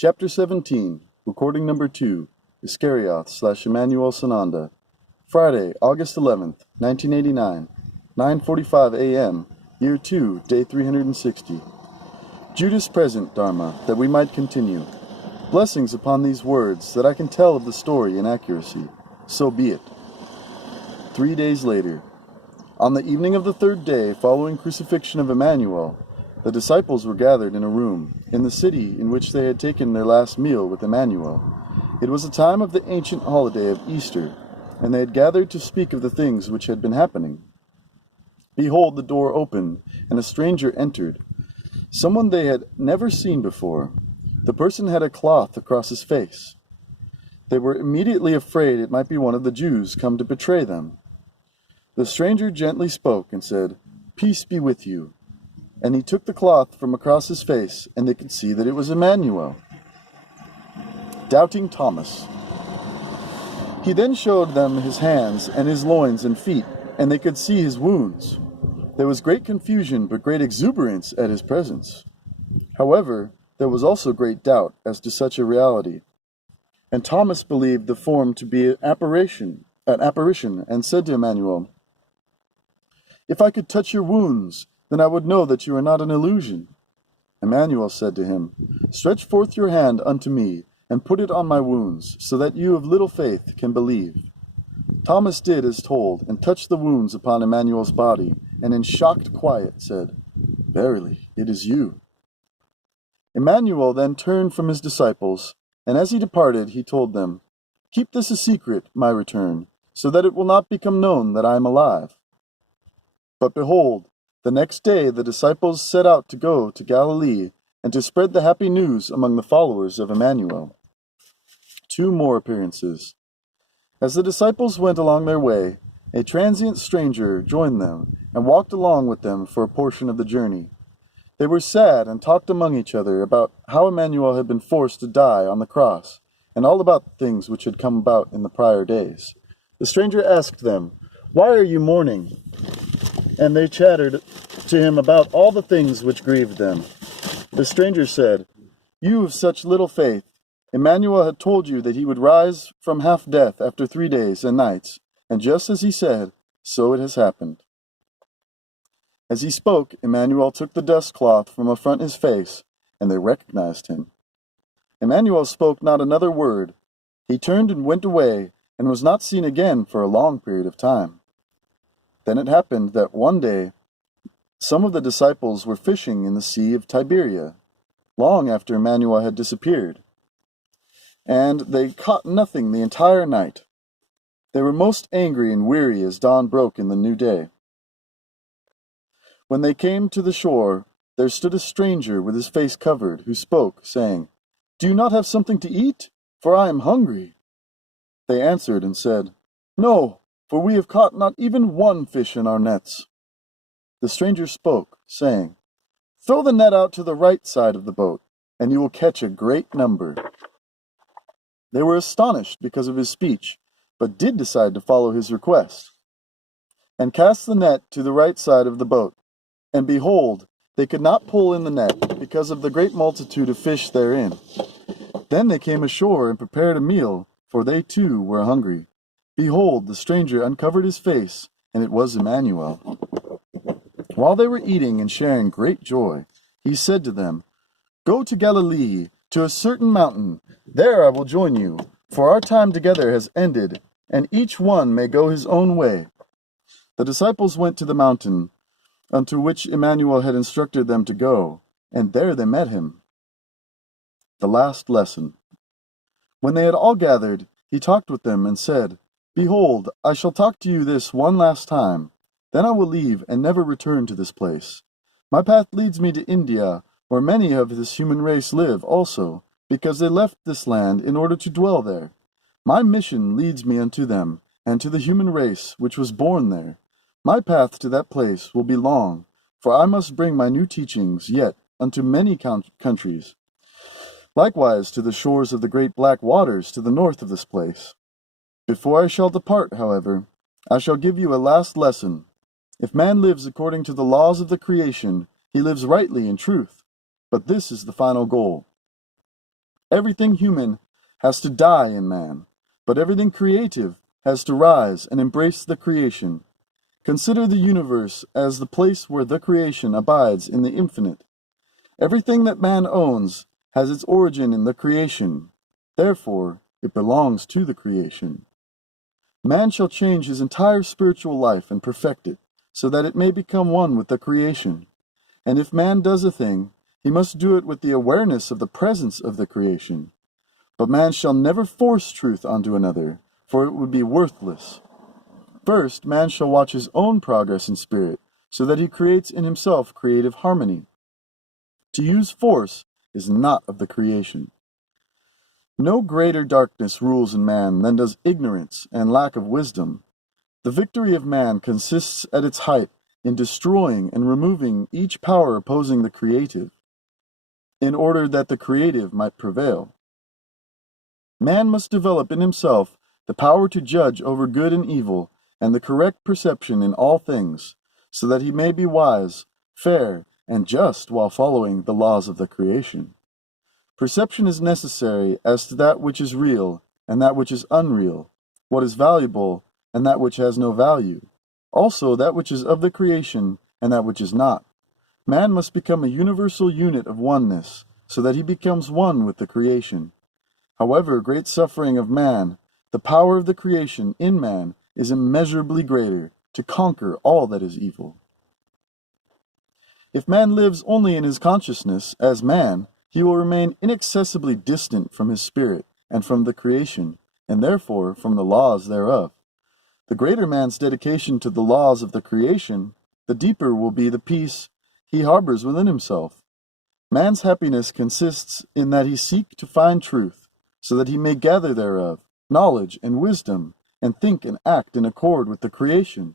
Chapter 17, Recording Number 2, Iscarioth/Immanuel Sananda, Friday, August 11th, 1989, 9:45 a.m., Year 2, Day 360. Judas present, Dharma, that we might continue. Blessings upon these words, that I can tell of the story in accuracy. So be it. 3 days later. On the evening of the third day following crucifixion of Immanuel, the disciples were gathered in a room, in the city in which they had taken their last meal with Immanuel. It was the time of the ancient holiday of Easter, and they had gathered to speak of the things which had been happening. Behold, the door opened, and a stranger entered, someone they had never seen before. The person had a cloth across his face. They were immediately afraid it might be one of the Jews come to betray them. The stranger gently spoke and said, "Peace be with you." And he took the cloth from across his face, and they could see that it was Immanuel. Doubting Thomas. He then showed them his hands and his loins and feet, and they could see his wounds. There was great confusion, but great exuberance at his presence. However, there was also great doubt as to such a reality. And Thomas believed the form to be an apparition, and said to Immanuel, "If I could touch your wounds, then I would know that you are not an illusion." Immanuel said to him, "Stretch forth your hand unto me, and put it on my wounds, so that you of little faith can believe." Thomas did as told, and touched the wounds upon Immanuel's body, and in shocked quiet said, "Verily, it is you." Immanuel then turned from his disciples, and as he departed he told them, "Keep this a secret, my return, so that it will not become known that I am alive." But behold, the next day the disciples set out to go to Galilee, and to spread the happy news among the followers of Immanuel. 2 more appearances. As the disciples went along their way, a transient stranger joined them, and walked along with them for a portion of the journey. They were sad, and talked among each other about how Immanuel had been forced to die on the cross, and all about the things which had come about in the prior days. The stranger asked them, "Why are you mourning?" And they chattered to him about all the things which grieved them. The stranger said, "You of such little faith, Immanuel had told you that he would rise from half death after 3 days and nights, and just as he said, so it has happened." As he spoke, Immanuel took the dust cloth from affront his face, and they recognized him. Immanuel spoke not another word. He turned and went away, and was not seen again for a long period of time. Then it happened that one day some of the disciples were fishing in the Sea of Tiberia, long after Immanuel had disappeared, and they caught nothing the entire night. They were most angry and weary as dawn broke in the new day. When they came to the shore, there stood a stranger with his face covered, who spoke, saying, "Do you not have something to eat? For I am hungry." They answered and said, "No, for we have caught not even one fish in our nets." The stranger spoke, saying, "Throw the net out to the right side of the boat, and you will catch a great number." They were astonished because of his speech, but did decide to follow his request, and cast the net to the right side of the boat. And behold, they could not pull in the net, because of the great multitude of fish therein. Then they came ashore and prepared a meal, for they too were hungry. Behold, the stranger uncovered his face, and it was Immanuel. While they were eating and sharing great joy, he said to them, "Go to Galilee, to a certain mountain. There I will join you, for our time together has ended, and each one may go his own way." The disciples went to the mountain, unto which Immanuel had instructed them to go, and there they met him. The last lesson. When they had all gathered, he talked with them and said, "Behold, I shall talk to you this one last time. Then I will leave and never return to this place. My path leads me to India, where many of this human race live also, because they left this land in order to dwell there. My mission leads me unto them, and to the human race which was born there. My path to that place will be long, for I must bring my new teachings yet unto many countries, likewise to the shores of the great black waters to the north of this place. Before I shall depart, however, I shall give you a last lesson. If man lives according to the laws of the creation, he lives rightly in truth, but this is the final goal. Everything human has to die in man, but everything creative has to rise and embrace the creation. Consider the universe as the place where the creation abides in the infinite. Everything that man owns has its origin in the creation. Therefore, it belongs to the creation. Man shall change his entire spiritual life and perfect it, so that it may become one with the creation. And if man does a thing, he must do it with the awareness of the presence of the creation. But man shall never force truth onto another, for it would be worthless. First, man shall watch his own progress in spirit, so that he creates in himself creative harmony. To use force is not of the creation. No greater darkness rules in man than does ignorance and lack of wisdom. The victory of man consists at its height in destroying and removing each power opposing the creative, in order that the creative might prevail. Man must develop in himself the power to judge over good and evil, and the correct perception in all things, so that he may be wise, fair, and just while following the laws of the creation. Perception is necessary as to that which is real and that which is unreal, what is valuable and that which has no value, also that which is of the creation and that which is not. Man must become a universal unit of oneness, so that he becomes one with the creation. However great suffering of man, the power of the creation in man is immeasurably greater to conquer all that is evil. If man lives only in his consciousness as man, he will remain inaccessibly distant from his spirit and from the creation, and therefore from the laws thereof. The greater man's dedication to the laws of the creation, the deeper will be the peace he harbors within himself. Man's happiness consists in that he seek to find truth, so that he may gather thereof knowledge and wisdom, and think and act in accord with the creation.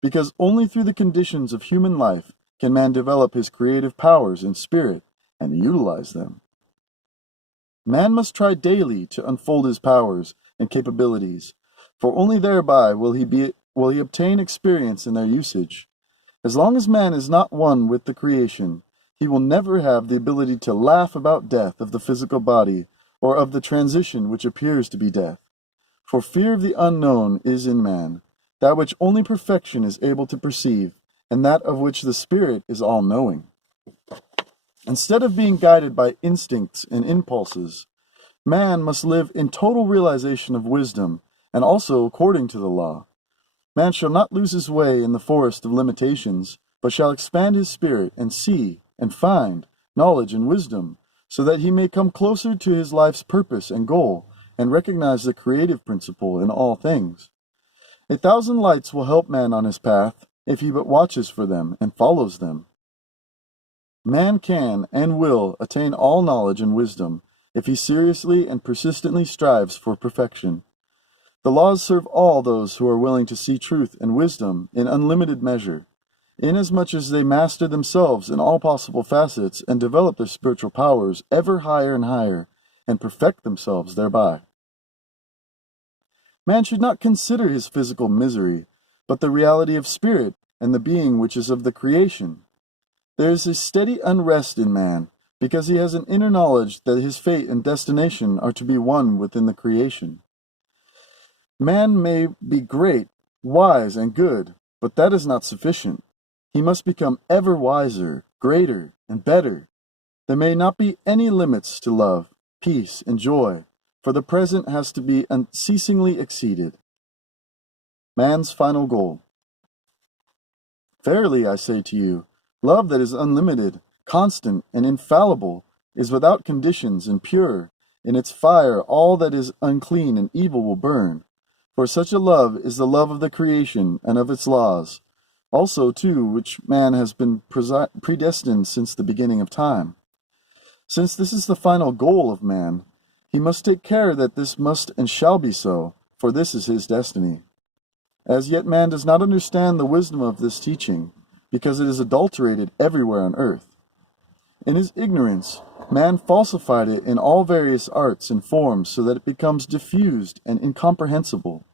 Because only through the conditions of human life can man develop his creative powers in spirit and utilize them. Man must try daily to unfold his powers and capabilities, for only thereby will he obtain experience in their usage. As long as man is not one with the creation, he will never have the ability to laugh about death of the physical body or of the transition which appears to be death. For fear of the unknown is in man, that which only perfection is able to perceive, and that of which the spirit is all-knowing. Instead of being guided by instincts and impulses, man must live in total realization of wisdom, and also according to the law. Man shall not lose his way in the forest of limitations, but shall expand his spirit and see and find knowledge and wisdom, so that he may come closer to his life's purpose and goal, and recognize the creative principle in all things. 1,000 lights will help man on his path, if he but watches for them and follows them. Man can and will attain all knowledge and wisdom if he seriously and persistently strives for perfection. The laws serve all those who are willing to see truth and wisdom in unlimited measure, inasmuch as they master themselves in all possible facets and develop their spiritual powers ever higher and higher, and perfect themselves thereby. Man should not consider his physical misery, but the reality of spirit and the being which is of the creation. There is a steady unrest in man, because he has an inner knowledge that his fate and destination are to be one within the creation. Man may be great, wise, and good, but that is not sufficient. He must become ever wiser, greater, and better. There may not be any limits to love, peace, and joy, for the present has to be unceasingly exceeded. Man's final goal. Verily, I say to you, love that is unlimited, constant, and infallible is without conditions and pure. In its fire all that is unclean and evil will burn. For such a love is the love of the creation and of its laws, also too which man has been predestined since the beginning of time. Since this is the final goal of man, he must take care that this must and shall be so, for this is his destiny. As yet man does not understand the wisdom of this teaching, because it is adulterated everywhere on earth. In his ignorance, man falsified it in all various arts and forms so that it becomes diffused and incomprehensible.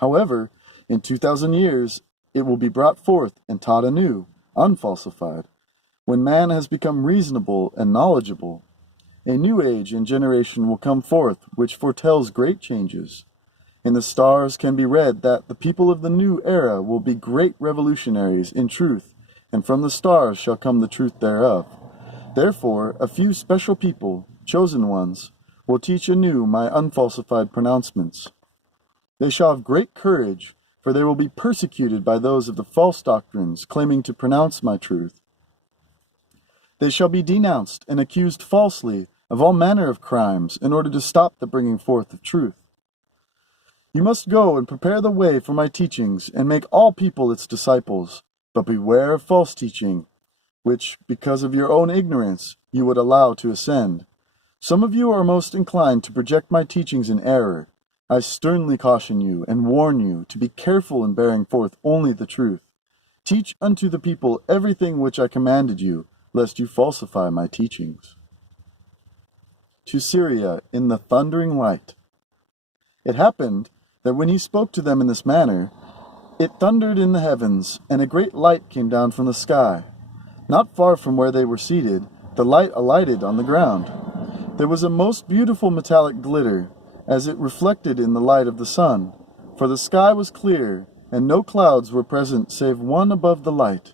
However, in 2,000 years, it will be brought forth and taught anew, unfalsified, when man has become reasonable and knowledgeable. A new age and generation will come forth, which foretells great changes. In the stars can be read that the people of the new era will be great revolutionaries in truth, and from the stars shall come the truth thereof. Therefore, a few special people, chosen ones, will teach anew my unfalsified pronouncements. They shall have great courage, for they will be persecuted by those of the false doctrines claiming to pronounce my truth. They shall be denounced and accused falsely of all manner of crimes in order to stop the bringing forth of truth. You must go and prepare the way for my teachings and make all people its disciples, but beware of false teaching, which, because of your own ignorance, you would allow to ascend. Some of you are most inclined to project my teachings in error. I sternly caution you and warn you to be careful in bearing forth only the truth. Teach unto the people everything which I commanded you, lest you falsify my teachings. To Syria in the thundering light. It happened that when he spoke to them in this manner, it thundered in the heavens, and a great light came down from the sky. Not far from where they were seated, the light alighted on the ground. There was a most beautiful metallic glitter, as it reflected in the light of the sun, for the sky was clear, and no clouds were present save one above the light.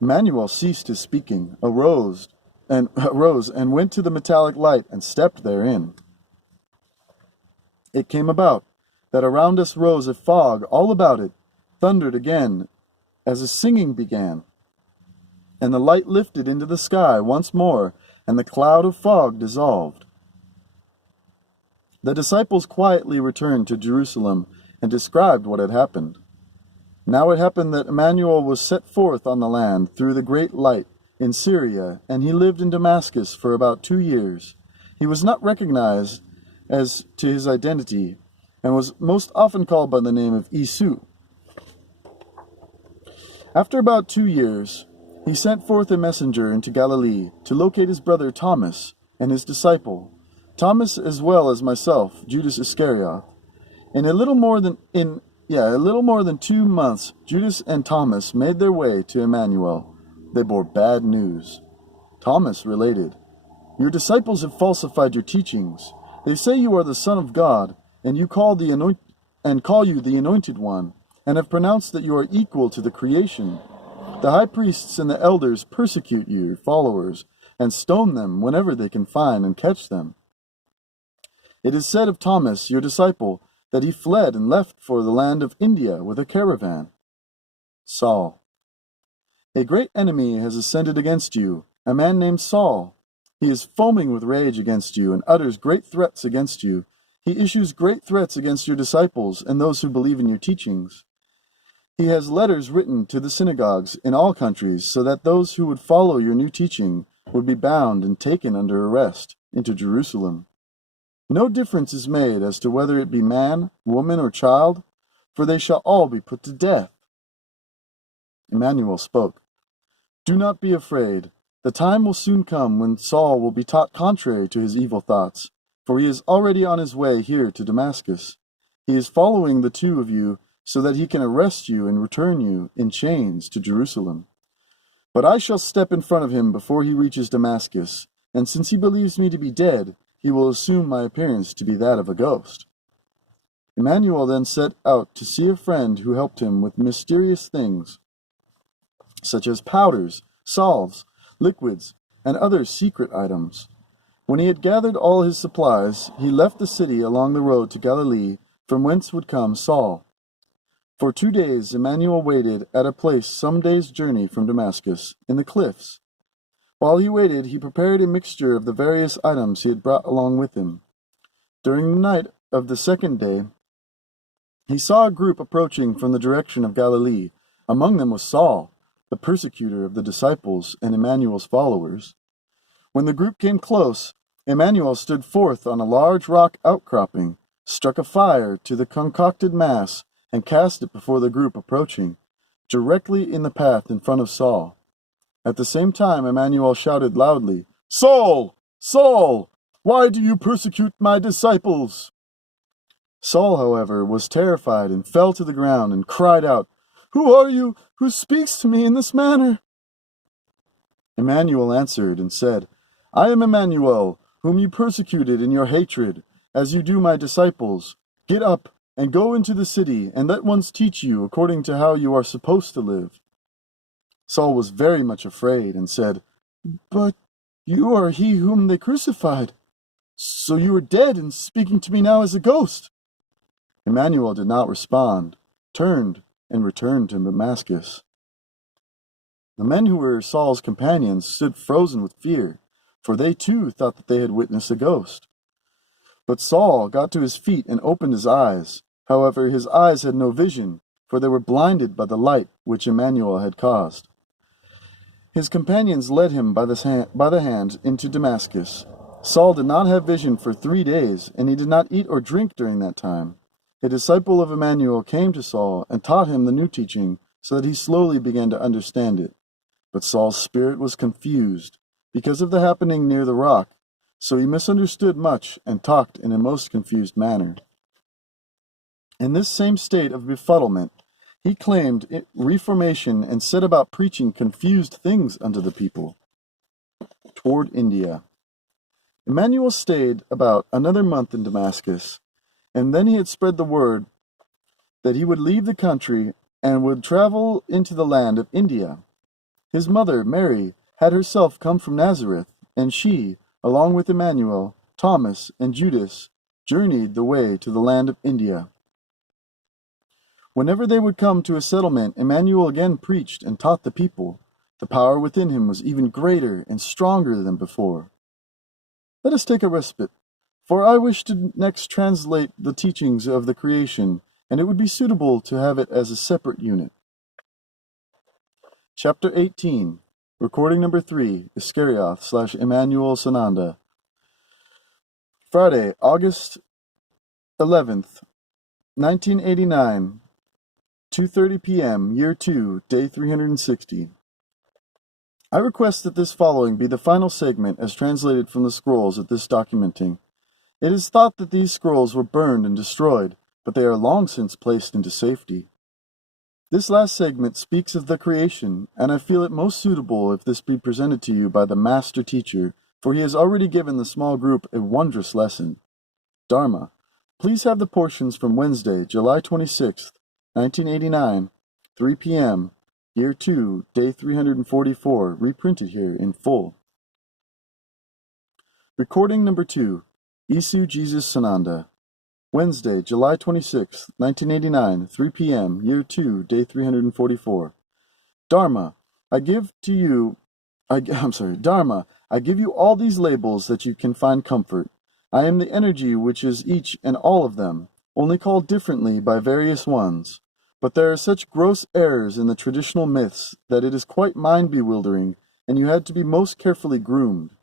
Immanuel ceased his speaking, arose, and went to the metallic light and stepped therein. It came about that around us rose a fog all about it, thundered again, as a singing began. And the light lifted into the sky once more, and the cloud of fog dissolved. The disciples quietly returned to Jerusalem and described what had happened. Now it happened that Immanuel was set forth on the land through the great light in Syria, and he lived in Damascus for about 2 years. He was not recognized as to his identity, and was most often called by the name of Isu. After about 2 years, he sent forth a messenger into Galilee to locate his brother Thomas and his disciple, Thomas as well as myself, Judas Iscariot. In a little more than 2 months, Judas and Thomas made their way to Immanuel. They bore bad news. Thomas related, "Your disciples have falsified your teachings. They say you are the Son of God, and call you the Anointed One, and have pronounced that you are equal to the creation. The high priests and the elders persecute your followers, and stone them whenever they can find and catch them. It is said of Thomas, your disciple, that he fled and left for the land of India with a caravan." Saul. "A great enemy has ascended against you, a man named Saul. He is foaming with rage against you and utters great threats against you. He issues great threats against your disciples and those who believe in your teachings. He has letters written to the synagogues in all countries, so that those who would follow your new teaching would be bound and taken under arrest into Jerusalem. No difference is made as to whether it be man, woman, or child, for they shall all be put to death." Immanuel spoke, "Do not be afraid. The time will soon come when Saul will be taught contrary to his evil thoughts, for he is already on his way here to Damascus. He is following the two of you so that he can arrest you and return you in chains to Jerusalem. But I shall step in front of him before he reaches Damascus, and since he believes me to be dead, he will assume my appearance to be that of a ghost." Immanuel then set out to see a friend who helped him with mysterious things, such as powders, salves, liquids, and other secret items. When he had gathered all his supplies, he left the city along the road to Galilee, from whence would come Saul. For 2 days Immanuel waited at a place some days' journey from Damascus, in the cliffs. While he waited, he prepared a mixture of the various items he had brought along with him. During the night of the 2nd day, he saw a group approaching from the direction of Galilee. Among them was Saul, the persecutor of the disciples and Immanuel's followers. When the group came close, Immanuel stood forth on a large rock outcropping, struck a fire to the concocted mass, and cast it before the group approaching, directly in the path in front of Saul. At the same time, Immanuel shouted loudly, "Saul! Saul! Why do you persecute my disciples?" Saul, however, was terrified and fell to the ground and cried out, "Who are you who speaks to me in this manner?" Immanuel answered and said, I am Immanuel, whom you persecuted in your hatred, as you do my disciples. Get up and go into the city, and let ones teach you according to how you are supposed to live." Saul was very much afraid and said, "But you are he whom they crucified. So you are dead and speaking to me now as a ghost." Immanuel did not respond, turned, and returned to Damascus. The men who were Saul's companions stood frozen with fear, for they too thought that they had witnessed a ghost. But Saul got to his feet and opened his eyes. However, his eyes had no vision, for they were blinded by the light which Immanuel had caused. His companions led him by the hand into Damascus. Saul did not have vision for 3 days, and he did not eat or drink during that time. A disciple of Immanuel came to Saul and taught him the new teaching, so that he slowly began to understand it. But Saul's spirit was confused because of the happening near the rock, so he misunderstood much and talked in a most confused manner. In this same state of befuddlement, he claimed reformation and set about preaching confused things unto the people. Toward India. Immanuel stayed about another month in Damascus, and then he had spread the word that he would leave the country and would travel into the land of India. His mother, Mary, had herself come from Nazareth, and she, along with Immanuel, Thomas, and Judas, journeyed the way to the land of India. Whenever they would come to a settlement, Immanuel again preached and taught the people. The power within him was even greater and stronger than before. Let us take a respite, for I wish to next translate the teachings of the creation, and it would be suitable to have it as a separate unit. Chapter 18, recording number 3, Iscarioth/Immanuel Sananda. Friday, August 11th, 1989, 2:30 p.m., Year 2, Day 360. I request that this following be the final segment as translated from the scrolls of this documenting. It is thought that these scrolls were burned and destroyed, but they are long since placed into safety. This last segment speaks of the creation, and I feel it most suitable if this be presented to you by the Master Teacher, for he has already given the small group a wondrous lesson. Dharma. Please have the portions from Wednesday, July 26th, 1989, 3 p.m., Year 2, Day 344, reprinted here in full. Recording number 2, Isu Jesus Sananda. Wednesday, July 26, 1989, 3 p.m., Year 2, Day 344. Dharma, I give you all these labels that you can find comfort. I am the energy which is each and all of them, only called differently by various ones. But there are such gross errors in the traditional myths that it is quite mind-bewildering, and you had to be most carefully groomed.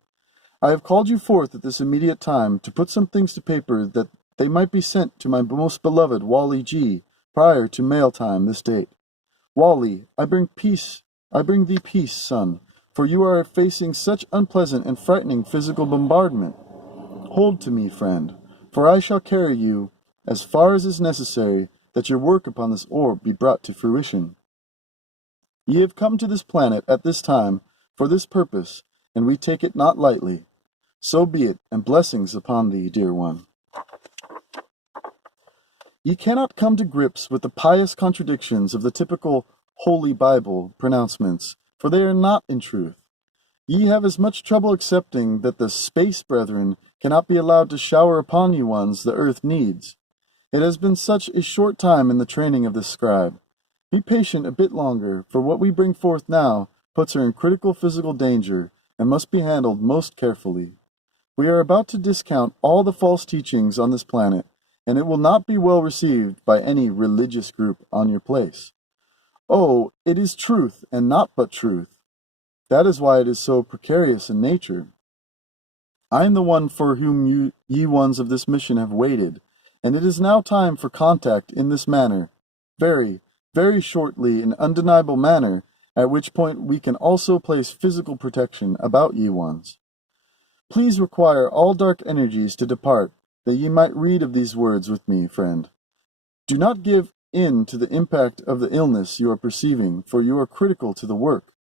I have called you forth at this immediate time to put some things to paper that they might be sent to my most beloved Wally G. prior to mail time this date. Wally, I bring thee peace, son, for you are facing such unpleasant and frightening physical bombardment. Hold to me, friend, for I shall carry you as far as is necessary that your work upon this orb be brought to fruition. Ye have come to this planet at this time for this purpose, and we take it not lightly. So be it, and blessings upon thee, dear one. Ye cannot come to grips with the pious contradictions of the typical Holy Bible pronouncements, for they are not in truth. Ye have as much trouble accepting that the space brethren cannot be allowed to shower upon you ones the earth needs. It has been such a short time in the training of this scribe. Be patient a bit longer, for what we bring forth now puts her in critical physical danger and must be handled most carefully. We are about to discount all the false teachings on this planet, and it will not be well received by any religious group on your place. Oh, it is truth, and not but truth. That is why it is so precarious in nature. I am the one for whom ye ones of this mission have waited, and it is now time for contact in this manner, very, very shortly in undeniable manner, at which point we can also place physical protection about ye ones. Please require all dark energies to depart, that ye might read of these words with me, friend. Do not give in to the impact of the illness you are perceiving, for you are critical to the work.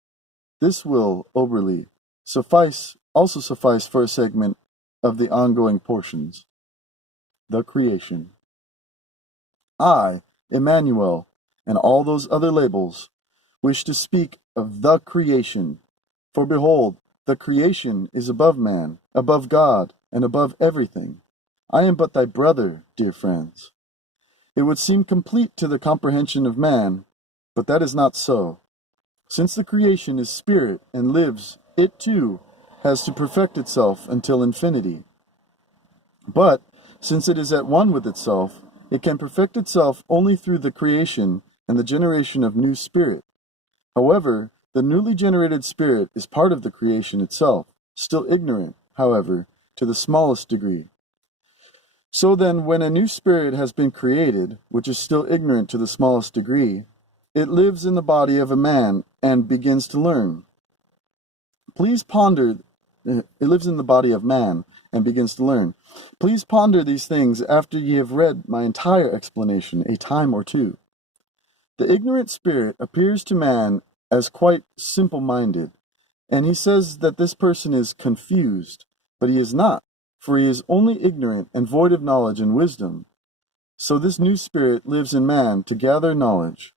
This will, Oberly, suffice also suffice for a segment of the ongoing portions. The creation. I, Immanuel, and all those other labels, wish to speak of the creation. For behold, the creation is above man, above God, and above everything. I am but thy brother, dear friends. It would seem complete to the comprehension of man, but that is not so. Since the creation is spirit and lives, it too has to perfect itself until infinity. But, since it is at one with itself, it can perfect itself only through the creation and the generation of new spirit. However, the newly generated spirit is part of the creation itself, still ignorant, however, to the smallest degree. So then, when a new spirit has been created, which is still ignorant to the smallest degree, it lives in the body of a man and begins to learn. Please ponder, it lives in the body of man and begins to learn. Please ponder these things after ye have read my entire explanation a time or two. The ignorant spirit appears to man as quite simple-minded, and he says that this person is confused, but he is not, for he is only ignorant and void of knowledge and wisdom. So this new spirit lives in man to gather knowledge.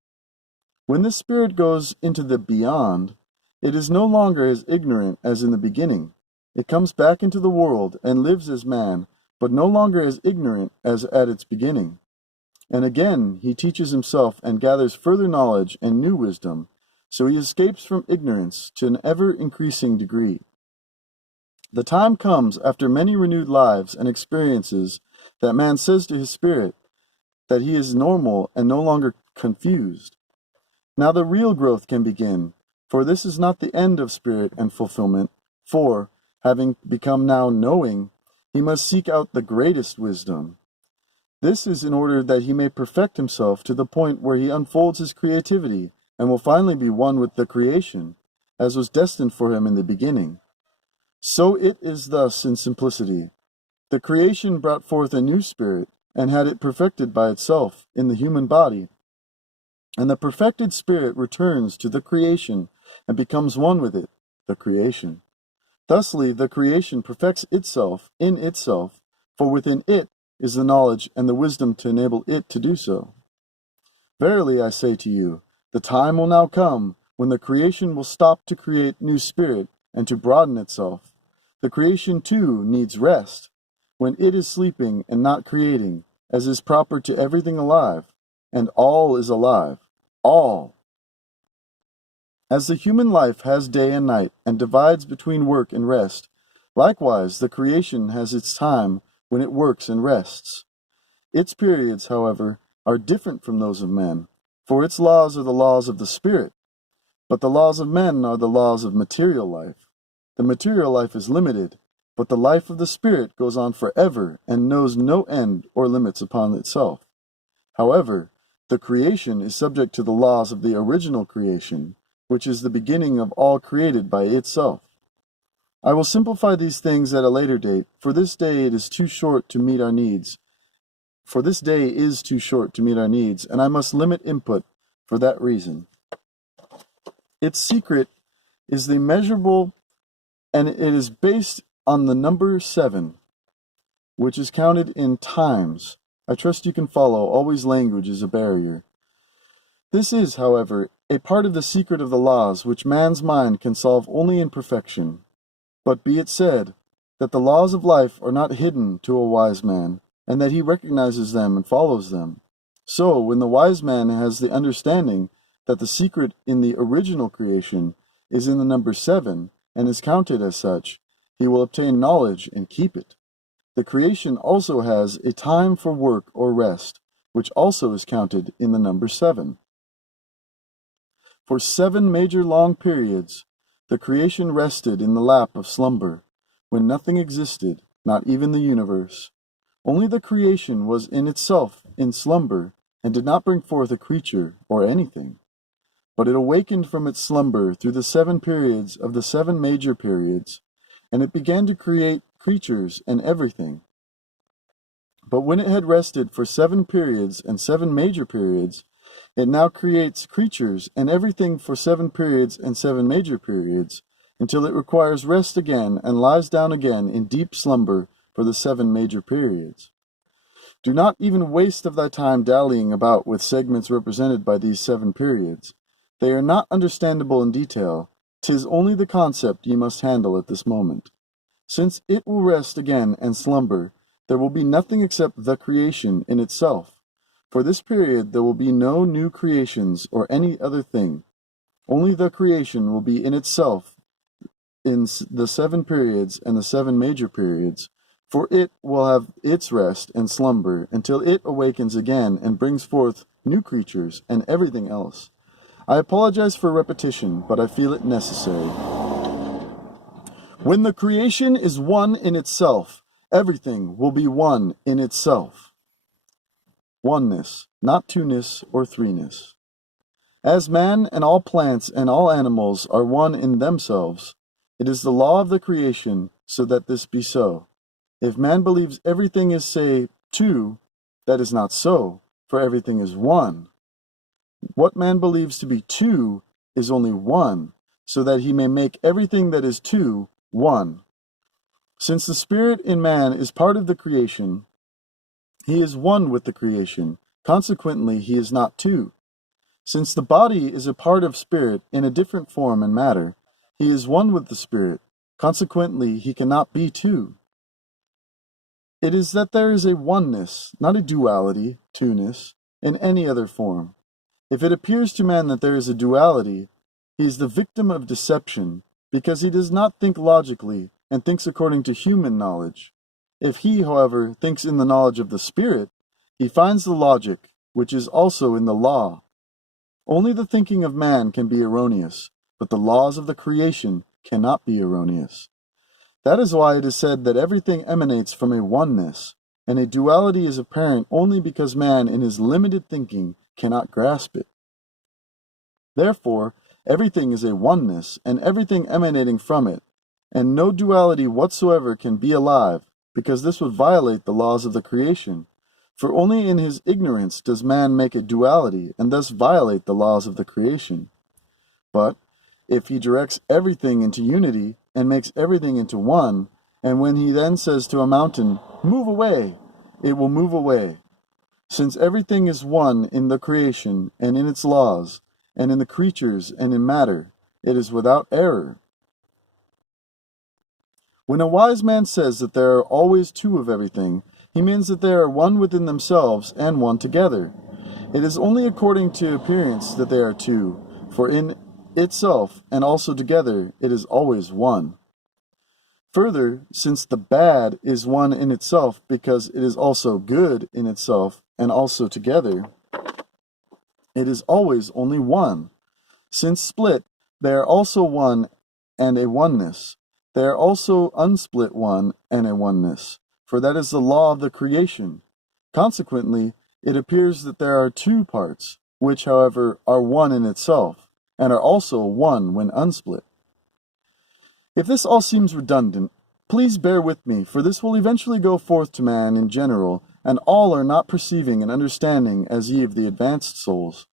When this spirit goes into the beyond, it is no longer as ignorant as in the beginning. It comes back into the world and lives as man, but no longer as ignorant as at its beginning. And again he teaches himself and gathers further knowledge and new wisdom, so he escapes from ignorance to an ever-increasing degree. The time comes after many renewed lives and experiences that man says to his spirit that he is normal and no longer confused. Now the real growth can begin, for this is not the end of spirit and fulfillment, for, having become now knowing, he must seek out the greatest wisdom. This is in order that he may perfect himself to the point where he unfolds his creativity and will finally be one with the creation, as was destined for him in the beginning. So it is thus in simplicity. The creation brought forth a new spirit, and had it perfected by itself in the human body. And the perfected spirit returns to the creation and becomes one with it, the creation. Thusly, the creation perfects itself in itself, for within it is the knowledge and the wisdom to enable it to do so. Verily, I say to you, the time will now come when the creation will stop to create new spirit and to broaden itself. The creation too needs rest, when it is sleeping and not creating, as is proper to everything alive, and all is alive. All. As the human life has day and night, and divides between work and rest, likewise the creation has its time when it works and rests. Its periods, however, are different from those of men, for its laws are the laws of the spirit, but the laws of men are the laws of material life. The material life is limited, but the life of the spirit goes on forever and knows no end or limits upon itself. However, the creation is subject to the laws of the original creation, which is the beginning of all created by itself. I will simplify these things at a later date, for this day is too short to meet our needs. And I must limit input for that reason. Its secret is the measurable, and it is based on the number 7, which is counted in times. I trust you can follow. Always language is a barrier. This is, however, a part of the secret of the laws which man's mind can solve only in perfection. But be it said that the laws of life are not hidden to a wise man, and that he recognizes them and follows them. So, when the wise man has the understanding that the secret in the original creation is in the number 7, and is counted as such, he will obtain knowledge and keep it. The creation also has a time for work or rest, which also is counted in the number 7. For 7 major long periods, the creation rested in the lap of slumber, when nothing existed, not even the universe. Only the creation was in itself in slumber, and did not bring forth a creature or anything. But it awakened from its slumber through the 7 periods of the 7 major periods, and it began to create creatures and everything. But when it had rested for 7 periods and 7 major periods, it now creates creatures and everything for 7 periods and 7 major periods, until it requires rest again and lies down again in deep slumber for the 7 major periods. Do not even waste of thy time dallying about with segments represented by these 7 periods. They are not understandable in detail. 'Tis only the concept ye must handle at this moment. Since it will rest again and slumber, there will be nothing except the creation in itself. For this period there will be no new creations or any other thing. Only the creation will be in itself in the 7 periods and the 7 major periods, for it will have its rest and slumber until it awakens again and brings forth new creatures and everything else. I apologize for repetition, but I feel it necessary. When the creation is one in itself, everything will be one in itself. Oneness, not two-ness or three-ness. As man and all plants and all animals are one in themselves, it is the law of the creation so that this be so. If man believes everything is, say, two, that is not so, for everything is one. What man believes to be two is only one, so that he may make everything that is two one. Since the spirit in man is part of the creation, he is one with the creation. Consequently, he is not two. Since the body is a part of spirit in a different form and matter, he is one with the spirit. Consequently, he cannot be two. It is that there is a oneness, not a duality, two-ness, in any other form. If it appears to man that there is a duality, he is the victim of deception, because he does not think logically and thinks according to human knowledge. If he, however, thinks in the knowledge of the Spirit, he finds the logic, which is also in the law. Only the thinking of man can be erroneous, but the laws of the creation cannot be erroneous. That is why it is said that everything emanates from a oneness, and a duality is apparent only because man in his limited thinking cannot grasp it. Therefore, everything is a oneness, and everything emanating from it, and no duality whatsoever can be alive, because this would violate the laws of the creation. For only in his ignorance does man make a duality, and thus violate the laws of the creation. But if he directs everything into unity, and makes everything into one, and when he then says to a mountain, "Move away," it will move away. Since everything is one in the creation, and in its laws, and in the creatures, and in matter, it is without error. When a wise man says that there are always two of everything, he means that they are one within themselves and one together. It is only according to appearance that they are two, for in itself and also together it is always one. Further, since the bad is one in itself because it is also good in itself and also together, it is always only one. Since split, they are also one and a oneness. They are also unsplit one and a oneness, for that is the law of the creation. Consequently, it appears that there are two parts, which, however, are one in itself, and are also one when unsplit. If this all seems redundant, please bear with me, for this will eventually go forth to man in general, and all are not perceiving and understanding as ye of the advanced souls.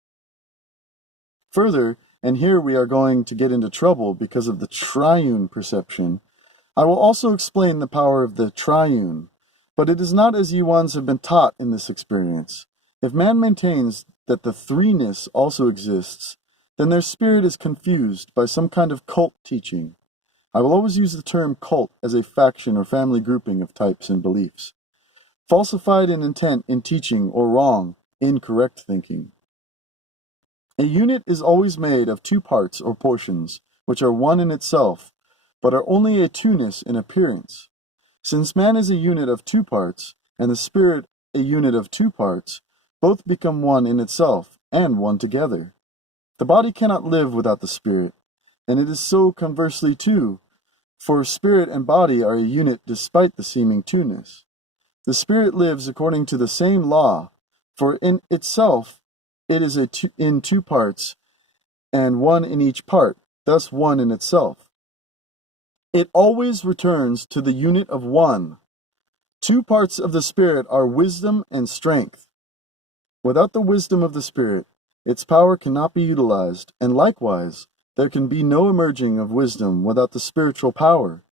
Further, and here we are going to get into trouble because of the triune perception, I will also explain the power of the triune, but it is not as ye ones have been taught in this experience. If man maintains that the threeness also exists, then their spirit is confused by some kind of cult teaching. I will always use the term cult as a faction or family grouping of types and beliefs, falsified in intent in teaching or wrong, incorrect thinking. A unit is always made of two parts or portions, which are one in itself, but are only a two-ness in appearance. Since man is a unit of two parts, and the spirit a unit of two parts, both become one in itself, and one together. The body cannot live without the spirit, and it is so conversely too, for spirit and body are a unit despite the seeming two-ness. The spirit lives according to the same law, for in itself it is in two parts, and one in each part, thus one in itself. It always returns to the unit of one. Two parts of the spirit are wisdom and strength. Without the wisdom of the spirit, its power cannot be utilized, and likewise, There can be no emerging of wisdom without the spiritual power.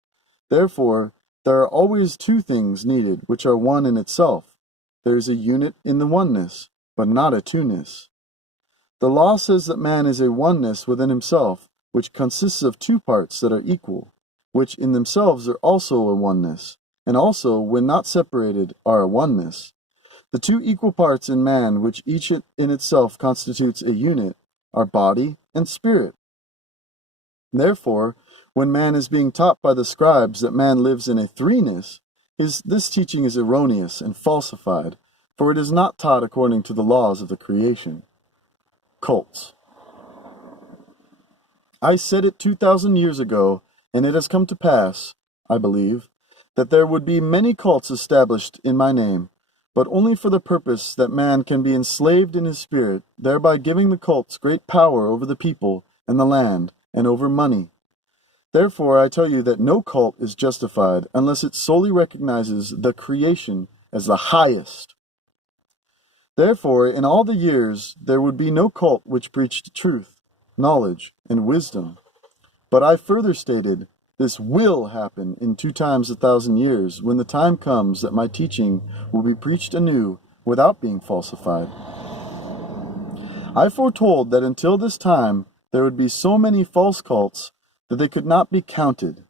Therefore, there are always two things needed which are one in itself. There is a unit in the oneness, but not a two-ness. The law says that man is a oneness within himself, which consists of two parts that are equal, which in themselves are also a oneness, and also, when not separated, are a oneness. The two equal parts in man, which each in itself constitutes a unit, are body and spirit. Therefore, when man is being taught by the scribes that man lives in a threeness, this teaching is erroneous and falsified, for it is not taught according to the laws of the creation. Cults. I said it 2,000 years ago, and it has come to pass, I believe, that there would be many cults established in my name, but only for the purpose that man can be enslaved in his spirit, thereby giving the cults great power over the people and the land and over money. Therefore, I tell you that no cult is justified unless it solely recognizes the creation as the highest. Therefore, in all the years, there would be no cult which preached truth, knowledge, and wisdom. But I further stated, this will happen in 2 times 1,000 years, when the time comes that my teaching will be preached anew without being falsified. I foretold that until this time there would be so many false cults that they could not be counted.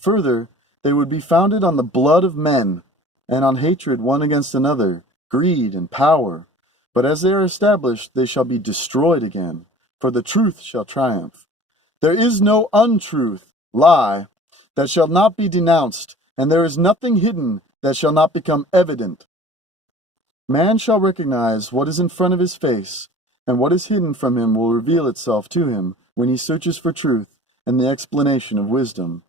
Further, they would be founded on the blood of men, and on hatred one against another, greed and power. But as they are established, they shall be destroyed again, for the truth shall triumph. There is no untruth, lie, that shall not be denounced, and there is nothing hidden that shall not become evident. Man shall recognize what is in front of his face, and what is hidden from him will reveal itself to him when he searches for truth and the explanation of wisdom.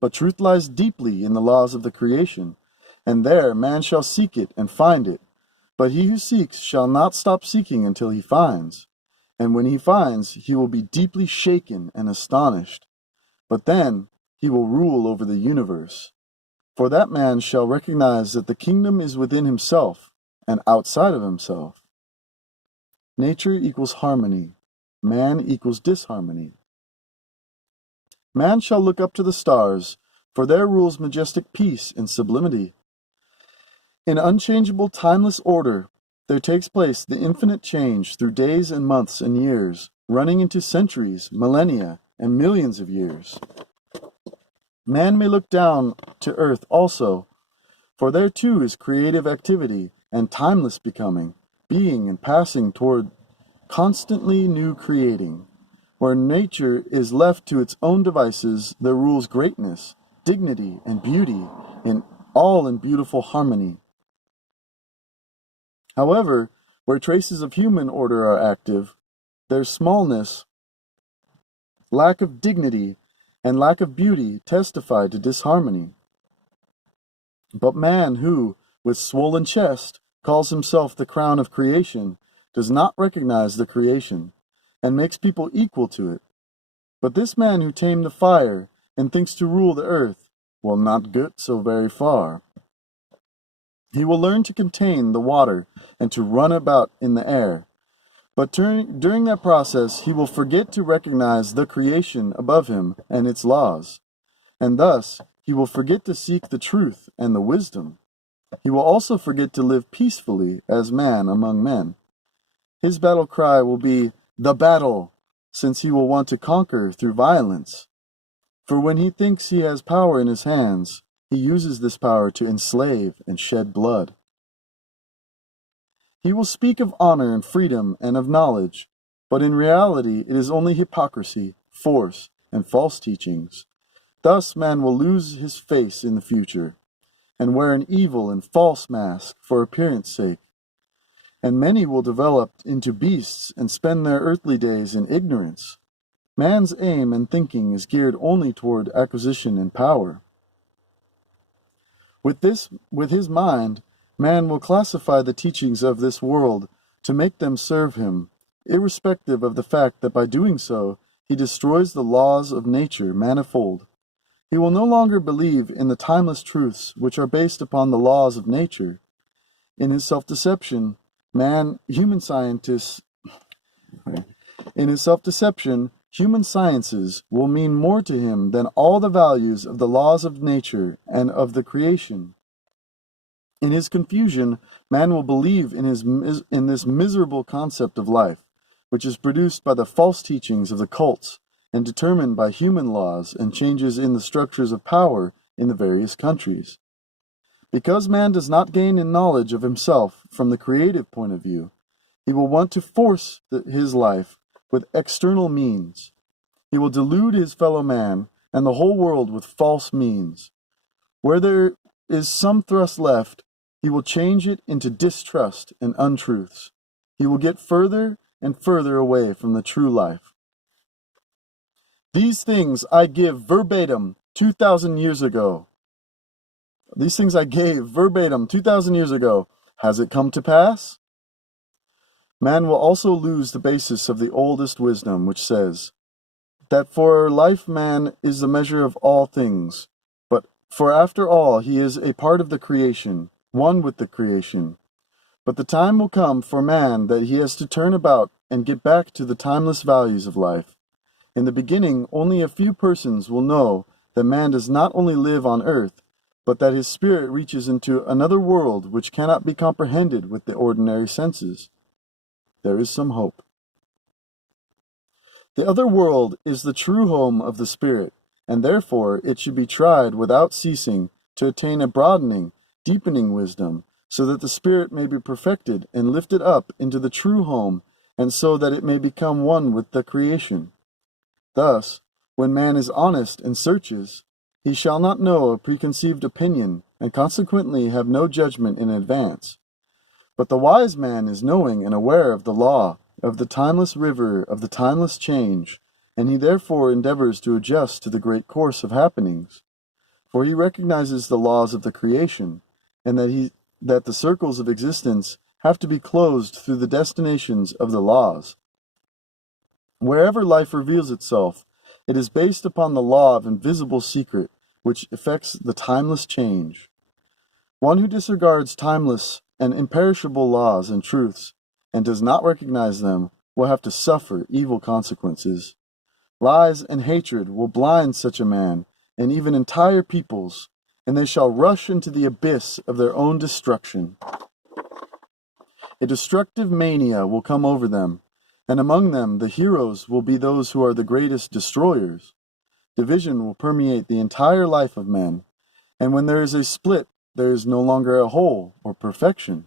But truth lies deeply in the laws of the creation, and there man shall seek it and find it. But he who seeks shall not stop seeking until he finds. And when he finds, he will be deeply shaken and astonished. But then he will rule over the universe. For that man shall recognize that the kingdom is within himself and outside of himself. Nature equals harmony. Man equals disharmony. Man shall look up to the stars, for there rules majestic peace and sublimity. In unchangeable timeless order, there takes place the infinite change through days and months and years, running into centuries, millennia, and millions of years. Man may look down to earth also, for there too is creative activity and timeless becoming, being and passing toward constantly new creating. Where nature is left to its own devices, there rules greatness, dignity, and beauty, all in beautiful harmony. However, where traces of human order are active, their smallness, lack of dignity, and lack of beauty testify to disharmony. But man who, with swollen chest, calls himself the crown of creation, does not recognize the creation, and makes people equal to it. But this man who tamed the fire and thinks to rule the earth will not get so very far. He will learn to contain the water and to run about in the air. But during that process, he will forget to recognize the creation above him and its laws. And thus, he will forget to seek the truth and the wisdom. He will also forget to live peacefully as man among men. His battle cry will be, "The battle!" since he will want to conquer through violence. For when he thinks he has power in his hands, he uses this power to enslave and shed blood. He will speak of honor and freedom and of knowledge, but in reality it is only hypocrisy, force, and false teachings. Thus man will lose his face in the future, and wear an evil and false mask for appearance sake. And many will develop into beasts and spend their earthly days in ignorance. Man's aim and thinking is geared only toward acquisition and power. With his mind, man will classify the teachings of this world to make them serve him, irrespective of the fact that by doing so, he destroys the laws of nature manifold. He will no longer believe in the timeless truths which are based upon the laws of nature. In his self-deception, human sciences will mean more to him than all the values of the laws of nature and of the creation. In his confusion, man will believe in this miserable concept of life, which is produced by the false teachings of the cults and determined by human laws and changes in the structures of power in the various countries. Because man does not gain in knowledge of himself from the creative point of view, he will want to force his life with external means. He will delude his fellow man and the whole world with false means. Where there is some thrust left, he will change it into distrust and untruths. He will get further and further away from the true life. These things I give verbatim 2,000 years ago. These things I gave verbatim 2,000 years ago. Has it come to pass? Man will also lose the basis of the oldest wisdom, which says that for life man is the measure of all things, but for after all he is a part of the creation, one with the creation. But the time will come for man that he has to turn about and get back to the timeless values of life. In the beginning, only a few persons will know that man does not only live on earth, but that his spirit reaches into another world which cannot be comprehended with the ordinary senses. There is some hope. The other world is the true home of the spirit, and therefore it should be tried without ceasing to attain a broadening, deepening wisdom, so that the spirit may be perfected and lifted up into the true home, and so that it may become one with the creation. Thus, when man is honest and searches, he shall not know a preconceived opinion, and consequently have no judgment in advance. But the wise man is knowing and aware of the law, of the timeless river, of the timeless change, and he therefore endeavors to adjust to the great course of happenings. For he recognizes the laws of the creation, and that the circles of existence have to be closed through the destinations of the laws. Wherever life reveals itself, it is based upon the law of invisible secret, which effects the timeless change. One who disregards timeless and imperishable laws and truths, and does not recognize them, will have to suffer evil consequences. Lies and hatred will blind such a man, and even entire peoples, and they shall rush into the abyss of their own destruction. A destructive mania will come over them, and among them the heroes will be those who are the greatest destroyers. Division will permeate the entire life of men, and when there is a split, there is no longer a whole or perfection.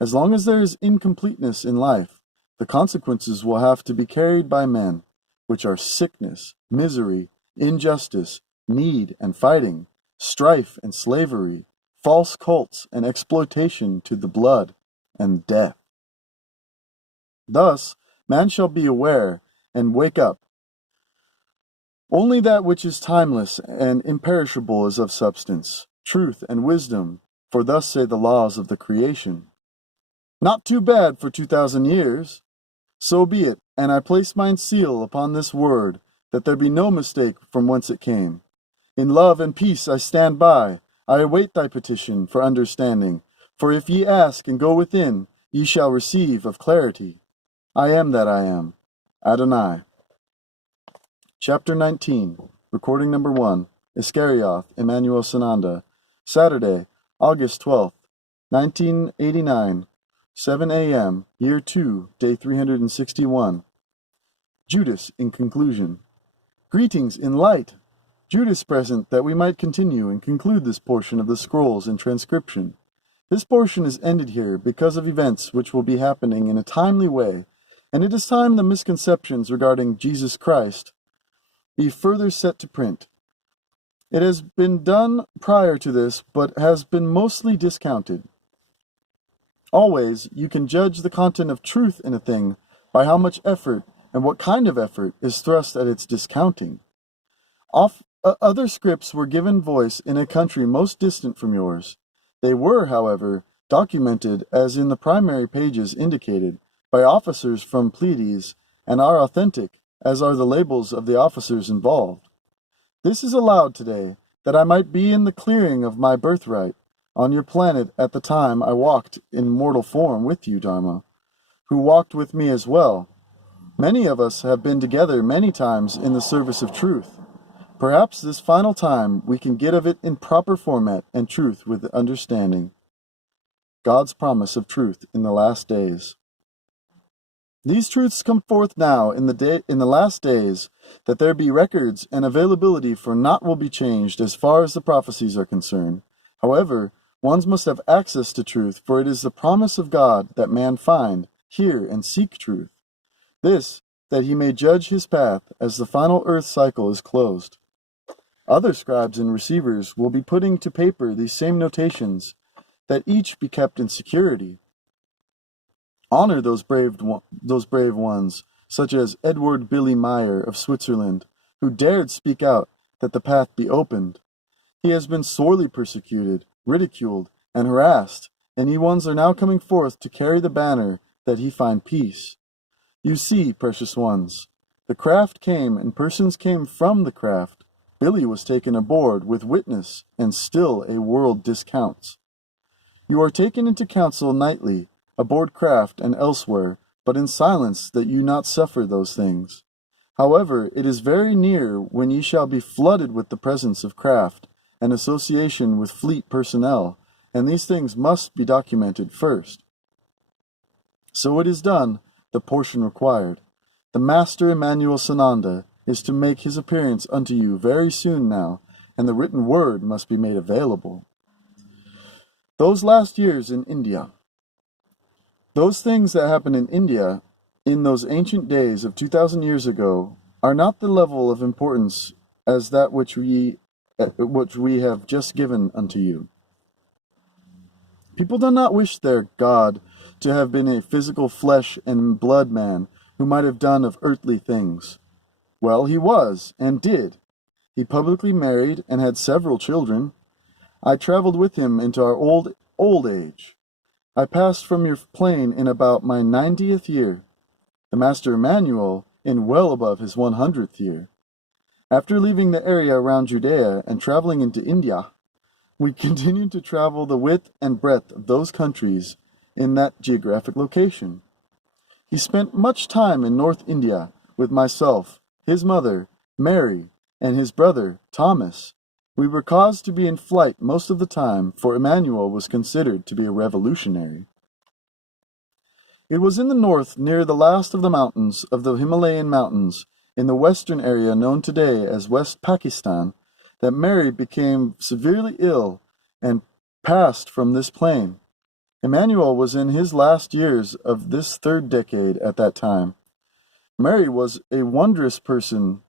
As long as there is incompleteness in life, the consequences will have to be carried by men, which are sickness, misery, injustice, need and fighting, strife and slavery, false cults and exploitation to the blood, and death. Thus, man shall be aware and wake up. Only that which is timeless and imperishable is of substance, truth and wisdom, for thus say the laws of the creation. Not too bad for 2,000 years. So be it, and I place mine seal upon this word, that there be no mistake from whence it came. In love and peace I stand by. I await thy petition for understanding. For if ye ask and go within, ye shall receive of clarity. I am that I am. Adonai. Chapter 19, recording number 1, Iscarioth, Immanuel Sananda, Saturday, August 12th, 1989, 7 a.m., Year 2, Day 361. Judas in conclusion. Greetings in light! Judas present that we might continue and conclude this portion of the scrolls in transcription. This portion is ended here because of events which will be happening in a timely way, and it is time the misconceptions regarding Jesus Christ be further set to print. It has been done prior to this, but has been mostly discounted. Always, you can judge the content of truth in a thing by how much effort and what kind of effort is thrust at its discounting. Other scripts were given voice in a country most distant from yours. They were, however, documented, as in the primary pages indicated, by officers from Pleiades, and are authentic, as are the labels of the officers involved. This is allowed today, that I might be in the clearing of my birthright, on your planet at the time I walked in mortal form with you, Dharma, who walked with me as well. Many of us have been together many times in the service of truth. Perhaps this final time we can get of it in proper format and truth with understanding. God's promise of truth in the last days. These truths come forth now in the last days, that there be records and availability, for naught will be changed as far as the prophecies are concerned. However, ones must have access to truth, for it is the promise of God that man find, hear, and seek truth. This, that he may judge his path as the final earth cycle is closed. Other scribes and receivers will be putting to paper these same notations, that each be kept in security. Honor those brave ones, such as Edward Billy Meyer of Switzerland, who dared speak out that the path be opened. He has been sorely persecuted, ridiculed, and harassed, and ye ones are now coming forth to carry the banner that he find peace. You see, precious ones, the craft came, and persons came from the craft. Billy was taken aboard with witness, and still a world discounts. You are taken into counsel nightly, aboard craft and elsewhere, but in silence, that you not suffer those things. However, it is very near when ye shall be flooded with the presence of craft, and association with fleet personnel, and these things must be documented first. So it is done, the portion required. The Master Immanuel Sananda is to make his appearance unto you very soon now, and the written word must be made available. Those last years in India. Those things that happened in India in those ancient days of 2,000 years ago are not the level of importance as that which we have just given unto you. People do not wish their God to have been a physical flesh and blood man who might have done of earthly things. Well, he was, and did. He publicly married and had several children. I traveled with him into our old age. I passed from your plane in about my 90th year, the Master Immanuel in well above his 100th year. After leaving the area around Judea and traveling into India, we continued to travel the width and breadth of those countries in that geographic location. He spent much time in North India with myself, his mother, Mary, and his brother, Thomas. We were caused to be in flight most of the time, for Immanuel was considered to be a revolutionary. It was in the north, near the last of the mountains of the Himalayan mountains, in the western area known today as West Pakistan, that Mary became severely ill and passed from this plane. Immanuel was in his last years of this third decade at that time. Mary was a wondrous person.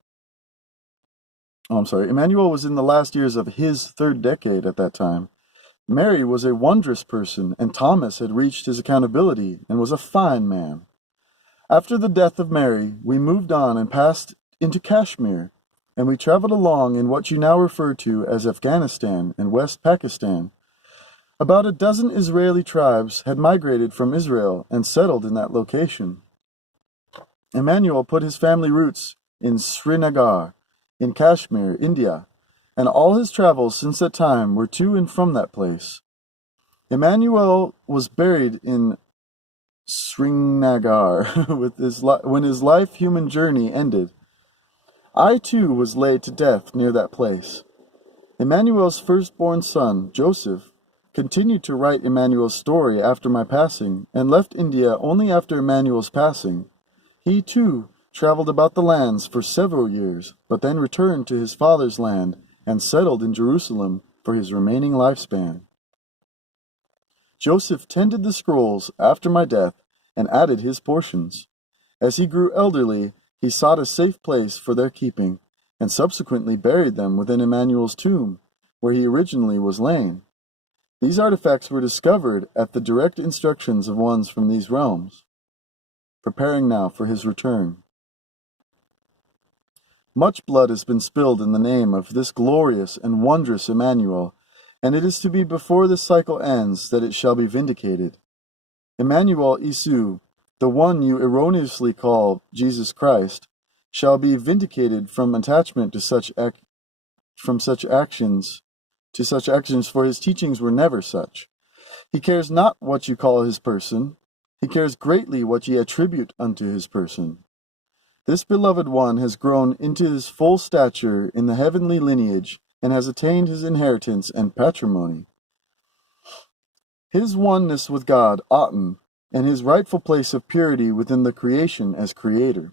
Immanuel was in the last years of his third decade at that time. Mary was a wondrous person, and Thomas had reached his accountability and was a fine man. After the death of Mary, we moved on and passed into Kashmir, and we traveled along in what you now refer to as Afghanistan and West Pakistan. About a dozen Israeli tribes had migrated from Israel and settled in that location. Immanuel put his family roots in Srinagar, in Kashmir, India, and all his travels since that time were to and from that place. Immanuel was buried in Srinagar when his life-human journey ended. I too was laid to death near that place. Immanuel's firstborn son, Joseph, continued to write Immanuel's story after my passing, and left India only after Immanuel's passing. He too traveled about the lands for several years, but then returned to his father's land and settled in Jerusalem for his remaining lifespan. Joseph tended the scrolls after my death and added his portions. As he grew elderly, he sought a safe place for their keeping, and subsequently buried them within Immanuel's tomb, where he originally was lain. These artifacts were discovered at the direct instructions of ones from these realms, preparing now for his return. Much blood has been spilled in the name of this glorious and wondrous Immanuel, and it is to be before this cycle ends that it shall be vindicated. Immanuel Isu, the one you erroneously call Jesus Christ, shall be vindicated from attachment to such actions, for his teachings were never such. He cares not what you call his person, he cares greatly what ye attribute unto his person. This beloved one has grown into his full stature in the heavenly lineage and has attained his inheritance and patrimony. His oneness with God, Aten, and his rightful place of purity within the creation as creator.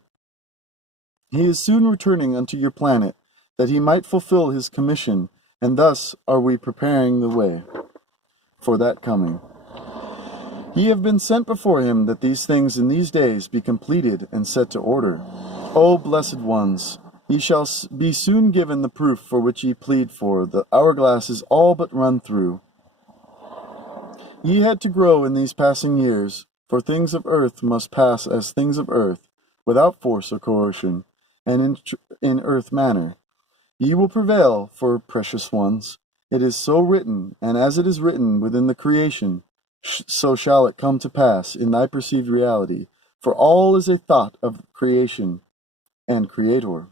He is soon returning unto your planet, that he might fulfill his commission, and thus are we preparing the way for that coming. Ye have been sent before him, that these things in these days be completed and set to order. O blessed ones, ye shall be soon given the proof for which ye plead for. The hourglass is all but run through. Ye had to grow in these passing years, for things of earth must pass as things of earth, without force or coercion, and in earth manner. Ye will prevail, for precious ones. It is so written, and as it is written within the creation, so shall it come to pass in thy perceived reality, for all is a thought of creation and Creator.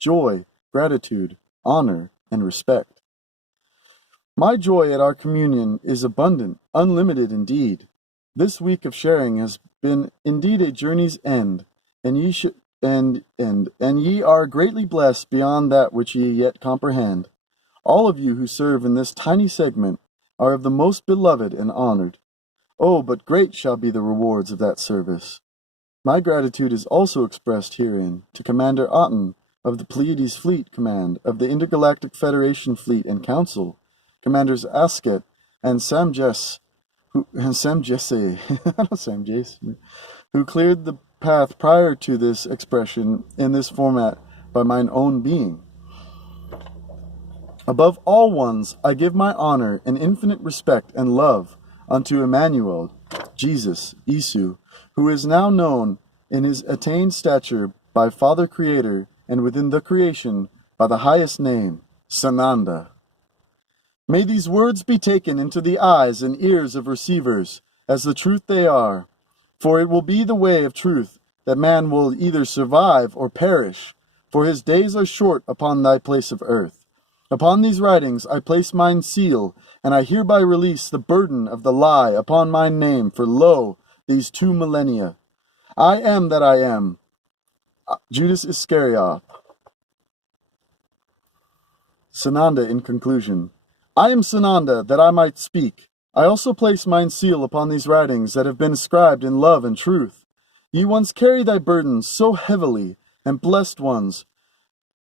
Joy, gratitude, honor, and respect. My joy at our communion is abundant, unlimited indeed. This week of sharing has been indeed a journey's end, and ye are greatly blessed beyond that which ye yet comprehend. All of you who serve in this tiny segment are of the most beloved and honored. Oh, but great shall be the rewards of that service. My gratitude is also expressed herein to Commander Aten of the Pleiades Fleet Command, of the Intergalactic Federation Fleet and Council, Commanders Asket and Samjesse, who cleared the path prior to this expression in this format by mine own being. Above all ones, I give my honor and infinite respect and love unto Immanuel, Jesus, Isu, who is now known in his attained stature by Father Creator, and within the creation by the highest name, Sananda. May these words be taken into the eyes and ears of receivers as the truth they are, for it will be the way of truth that man will either survive or perish, for his days are short upon thy place of earth. Upon these writings I place mine seal, and I hereby release the burden of the lie upon mine name for lo, these 2 millennia. I am that I am. Judas Iscariot. Sananda in conclusion. I am Sananda, that I might speak. I also place mine seal upon these writings that have been ascribed in love and truth. Ye ones carry thy burdens so heavily, and blessed ones,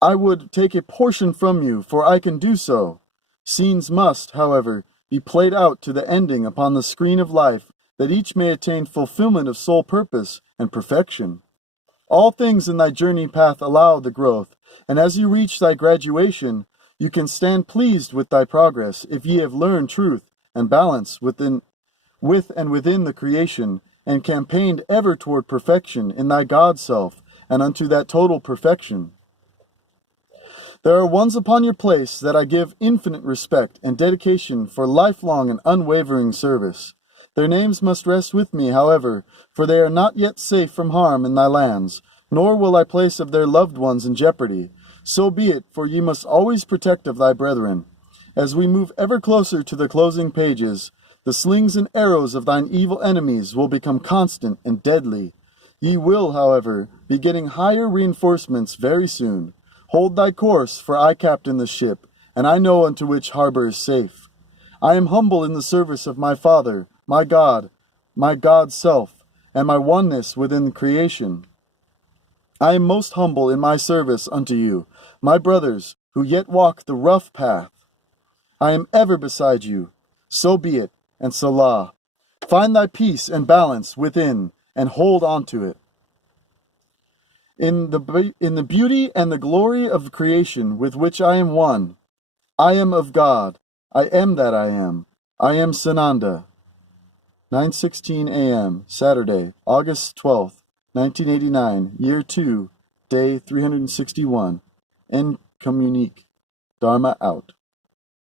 I would take a portion from you, for I can do so. Scenes must, however, be played out to the ending upon the screen of life, that each may attain fulfillment of soul purpose and perfection. All things in thy journey path allow the growth, and as you reach thy graduation, you can stand pleased with thy progress, if ye have learned truth and balance with and within the creation, and campaigned ever toward perfection in thy God self, and unto that total perfection. There are ones upon your place that I give infinite respect and dedication for lifelong and unwavering service. Their names must rest with me, however, for they are not yet safe from harm in thy lands, nor will I place of their loved ones in jeopardy. So be it, for ye must always protect of thy brethren. As we move ever closer to the closing pages, the slings and arrows of thine evil enemies will become constant and deadly. Ye will, however, be getting higher reinforcements very soon. Hold thy course, for I captain the ship, and I know unto which harbor is safe. I am humble in the service of my Father, my God's self, and my oneness within creation. I am most humble in my service unto you, my brothers, who yet walk the rough path. I am ever beside you. So be it, and Salah. Find thy peace and balance within, and hold on to it. In the beauty and the glory of creation with which I am one, I am of God. I am that I am. I am Sananda. 9:16 a.m., Saturday, August 12th, 1989, Year 2, Day 361. En communique. Dharma out.